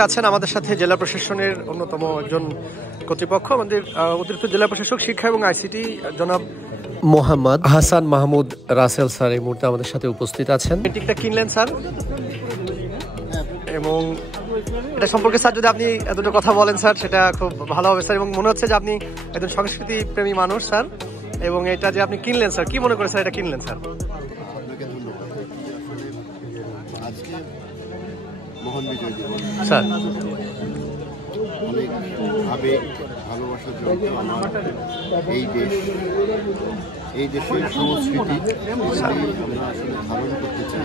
মুহূর্তে আছেন আমাদের সাথে জেলা প্রশাসনের অন্যতম একজন কর্তৃপক্ষ, আমাদের অতিরিক্ত জেলা প্রশাসক শিক্ষা এবং আইসিটি জনাব মোহাম্মদ হাসান মাহমুদ রাসেল স্যার এই মুহূর্তে আমাদের সাথে উপস্থিত আছেন। পেন্টিংটা কিনলেন স্যার, এবং এটা সম্পর্কে স্যার যদি আপনি দুটো কথা বলেন স্যার, সেটা খুব ভালো হবে স্যার। এবং মনে হচ্ছে যে আপনি একজন সংস্কৃতি প্রেমী মানুষ স্যার, এবং এটা যে আপনি কিনলেন স্যার, কি মনে করে স্যার এটা কিনলেন স্যার? আজকে মহান বিজয় দিবস স্যার, অনেক আবেগ ভালোবাসার জন্য আমার এই দেশের সংস্কৃতি আমরা আসলে ধারণ করতে চাই,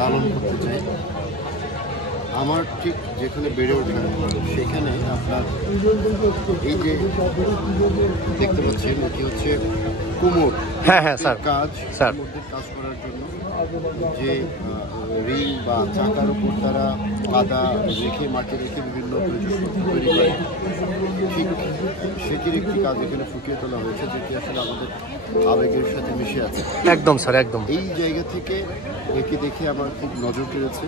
লালন করতে চাই। আমার ঠিক যেখানে বেড়ে ওঠা সেখানে আপনার এই যে দেখতে পাচ্ছেন এটি হচ্ছে কুমোর। হ্যাঁ হ্যাঁ স্যার, কাজ স্যার কাজ করার জন্য যে রিং বা চাকার উপর তারা কাদা রেখে মাটি রেখে বিভিন্ন তৈরি করে, ঠিক সেটির একটি কাজ এখানে ফুটিয়ে তোলা হয়েছে, যেটি আসলে আমাদের আবেগের সাথে মিশে আছে। একদম স্যার, একদম। এই জায়গা থেকে একে দেখে আমার খুব নজর কেড়েছে,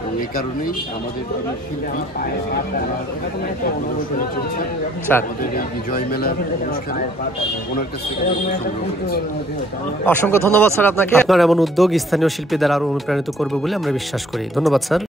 এবং এই কারণেই আমাদের যিনি শিল্পী চলছে আমাদের এই বিজয় মেলার অনুষ্ঠানে ওনার কাছ থেকে সংগ্রহ করেছে। অসংখ্য ধন্যবাদ স্যার আপনাকে। আপনার এমন উদ্যোগ স্থানীয় শিল্পীদের আরো অনুপ্রাণিত করবে বলে আমরা বিশ্বাস করি। ধন্যবাদ স্যার।